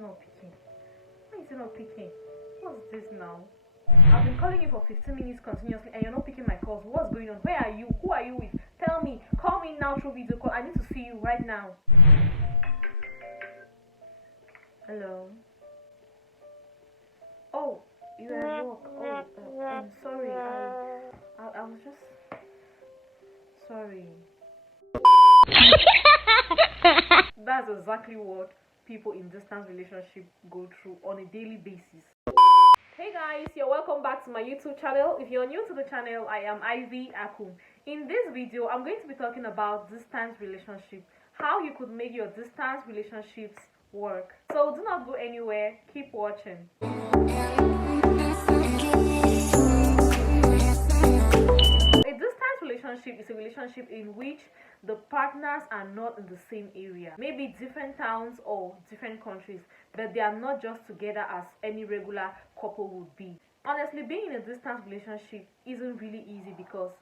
not picking? Why is it not picking? What's this now? I've been calling you for 15 minutes continuously and you're not picking my calls. What's going on? Where are you? Who are you with? Tell me. Call me now through video call. I need to see you right now. Hello? Oh, you're at work. Oh, I'm sorry. I was just... Sorry. That's exactly what people in distance relationship go through on a daily basis. Hey guys, you're welcome back to my YouTube channel. If you're new to the channel, I am Ivy Akum. In this video, I'm going to be talking about distance relationship, how you could make your distance relationships work. So do not go anywhere, keep watching. A distance relationship is a relationship in which the partners are not in the same area, maybe different towns or different countries, but they are not just together as any regular couple would be. Honestly, being in a distance relationship isn't really easy because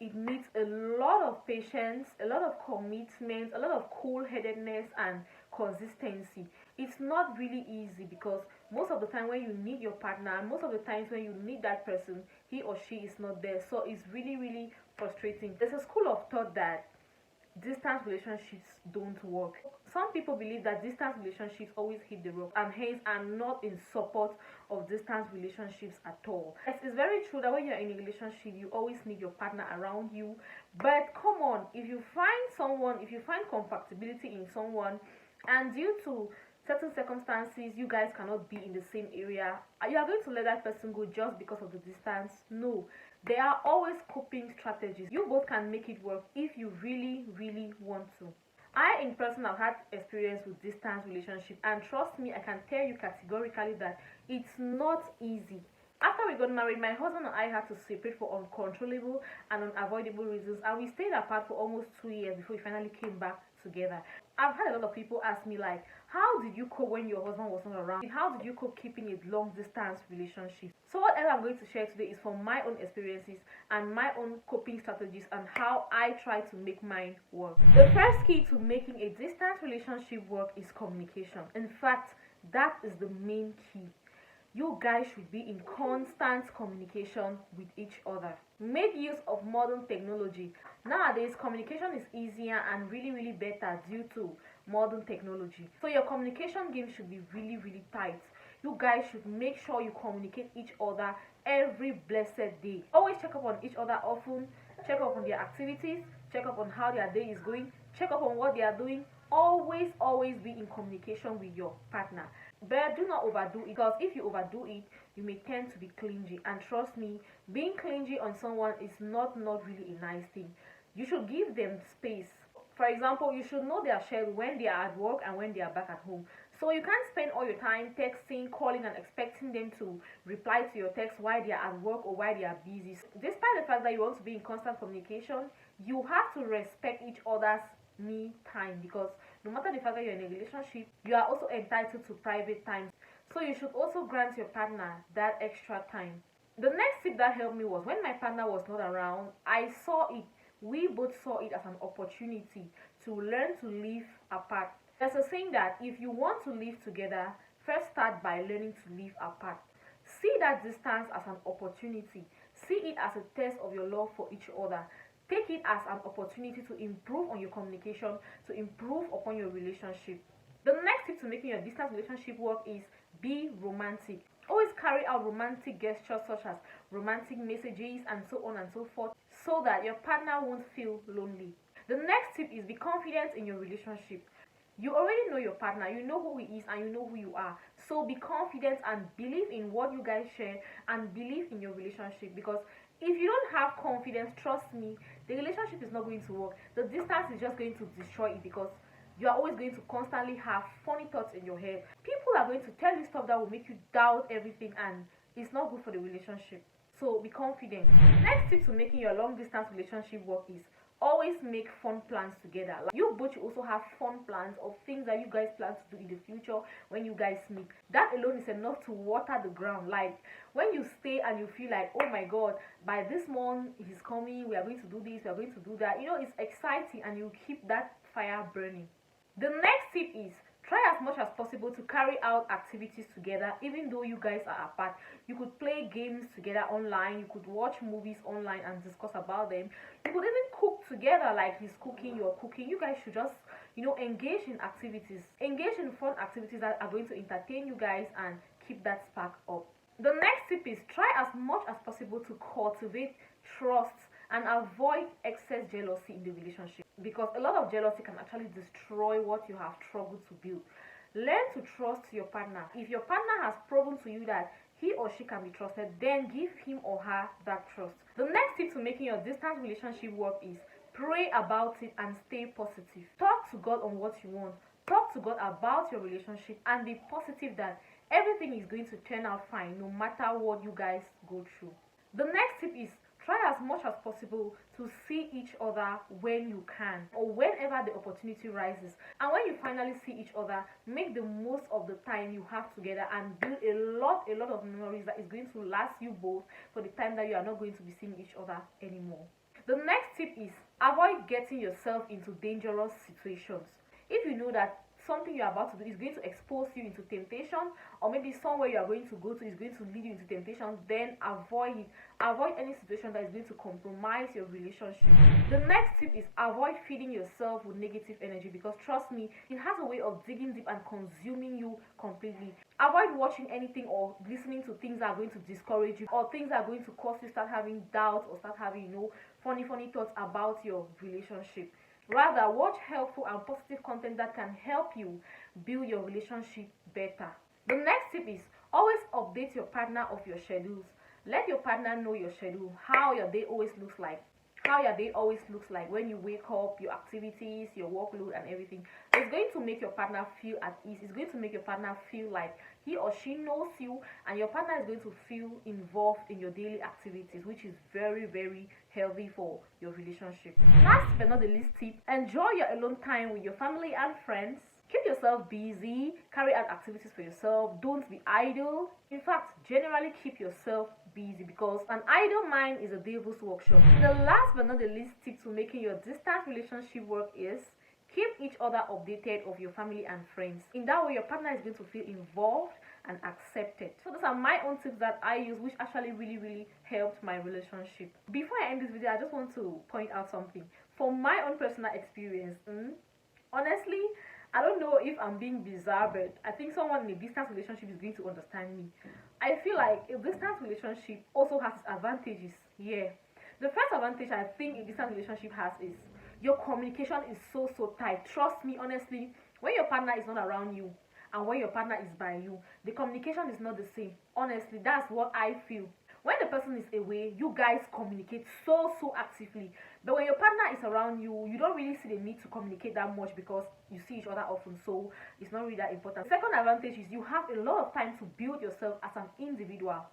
it needs a lot of patience, a lot of commitment, a lot of cool-headedness and consistency. It's not really easy because most of the time when you need your partner, most of the times when you need that person, he or she is not there. So it's really frustrating. There's a school of thought that distance relationships don't work. Some people believe that distance relationships always hit the rock and hence are not in support of distance relationships at all. It's very true that when you're in a relationship, you always need your partner around you. But come on, if you find compatibility in someone and due to certain circumstances you guys cannot be in the same area, you are going to let that person go just because of the distance? No. There are always coping strategies. You both can make it work if you really want to. I in person have had experience with distance relationship, and trust me, I can tell you categorically that it's not easy. After we got married, my husband and I had to separate for uncontrollable and unavoidable reasons, and we stayed apart for almost 2 years before we finally came back together. I've had a lot of people ask me like, how did you cope when your husband was not around? How did you cope keeping a long distance relationship? So whatever I'm going to share today is from my own experiences and my own coping strategies and how I try to make mine work. The first key to making a distance relationship work is communication. In fact, that is the main key. You guys should be in constant communication with each other. Make use of modern technology. Nowadays, communication is easier and really better due to modern technology. So your communication game should be really tight. You guys should make sure you communicate each other every blessed day. Always check up on each other often. Check up on their activities. Check up on how their day is going. Check up on what they are doing. Always be in communication with your partner. But do not overdo it, because if you overdo it, you may tend to be clingy. And trust me, being clingy on someone is not really a nice thing. You should give them space. For example, you should know their schedule when they are at work and when they are back at home. So you can't spend all your time texting, calling, and expecting them to reply to your text while they are at work or while they are busy. Despite the fact that you want to be in constant communication, you have to respect each other's me time, because no matter the fact that you're in a relationship, you are also entitled to private time. So you should also grant your partner that extra time. The next tip that helped me was when my partner was not around, we both saw it as an opportunity to learn to live apart. There's a saying that if you want to live together, first start by learning to live apart. See that distance as an opportunity. See it as a test of your love for each other. Take it as an opportunity to improve on your communication, to improve upon your relationship. The next tip to making your distance relationship work is be romantic. Always carry out romantic gestures such as romantic messages and so on and so forth, so that your partner won't feel lonely. The next tip is be confident in your relationship. You already know your partner, you know who he is and you know who you are. So be confident and believe in what you guys share and believe in your relationship, because if you don't have confidence, trust me, the relationship is not going to work. The distance is just going to destroy it, because you are always going to constantly have funny thoughts in your head. People are going to tell you stuff that will make you doubt everything, and it's not good for the relationship. So be confident. Next tip to making your long distance relationship work is always make fun plans together. Like you both should also have fun plans of things that you guys plan to do in the future when you guys meet. That alone is enough to water the ground. Like when you stay and you feel like, oh my god, by this month he's coming, we are going to do this, we are going to do that. You know, it's exciting and you keep that fire burning. The next tip is Try as much as possible to carry out activities together even though you guys are apart. You could play games together online, you could watch movies online and discuss about them. You could even cook together, like he's cooking, you're cooking. You guys should just, engage in activities. Engage in fun activities that are going to entertain you guys and keep that spark up. The next tip is try as much as possible to cultivate trust and avoid excess jealousy in the relationship, because a lot of jealousy can actually destroy what you have struggled to build. Learn to trust your partner. If your partner has proven to you that he or she can be trusted, then give him or her that trust. The next tip to making your distance relationship work is pray about it and stay positive. Talk to God on what you want. Talk to God about your relationship and be positive that everything is going to turn out fine no matter what you guys go through. The next tip is try as much as possible to see each other when you can or whenever the opportunity rises. And when you finally see each other, make the most of the time you have together and build a lot of memories that is going to last you both for the time that you are not going to be seeing each other anymore. The next tip is avoid getting yourself into dangerous situations. If you know that something you're about to do is going to expose you into temptation, or maybe somewhere you are going to go to is going to lead you into temptation, then avoid it. Avoid any situation that is going to compromise your relationship. The next tip is avoid feeding yourself with negative energy, because trust me, it has a way of digging deep and consuming you completely. Avoid watching anything or listening to things that are going to discourage you or things that are going to cause you start having doubts or start having funny thoughts about your relationship. Rather, watch helpful and positive content that can help you build your relationship better. The next tip is always update your partner of your schedules. Let your partner know your schedule, how your day always looks like. When you wake up, your activities, your workload and everything. It's going to make your partner feel at ease. It's going to make your partner feel like he or she knows you, and your partner is going to feel involved in your daily activities, which is very, very healthy for your relationship. Last but not the least tip, enjoy your alone time with your family and friends. Keep yourself busy, carry out activities for yourself, don't be idle. In fact, generally keep yourself busy, because an idle mind is a devil's workshop. The last but not the least tip to making your distant relationship work is keep each other updated of your family and friends. In that way, your partner is going to feel involved and accepted. So those are my own tips that I use, which actually really helped my relationship. Before I end this video, I just want to point out something. From my own personal experience, honestly, I don't know if I'm being bizarre, but I think someone in a distance relationship is going to understand me. I feel like a distance relationship also has its advantages. Yeah. The first advantage I think a distance relationship has is your communication is so tight. Trust me, honestly, when your partner is not around you and when your partner is by you, the communication is not the same. Honestly, that's what I feel. When the person is away, you guys communicate so actively, but when your partner is around you, you don't really see the need to communicate that much because you see each other often, so it's not really that important. The second advantage is you have a lot of time to build yourself as an individual,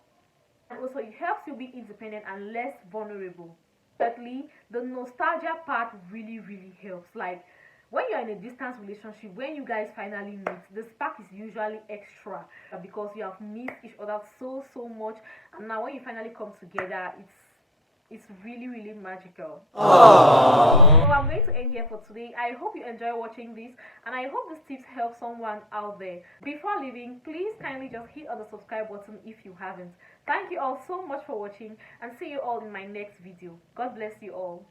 and also it helps you be independent and less vulnerable. Thirdly, the nostalgia part really helps. Like, when you're in a distance relationship, when you guys finally meet, the spark is usually extra because you have missed each other so much, and now when you finally come together, it's really magical. Aww. So I'm going to end here for today. I hope you enjoy watching this, and I hope these tips help someone out there. Before leaving, please kindly just hit on the subscribe button if you haven't. Thank you all so much for watching, and see you all in my next video. God bless you all.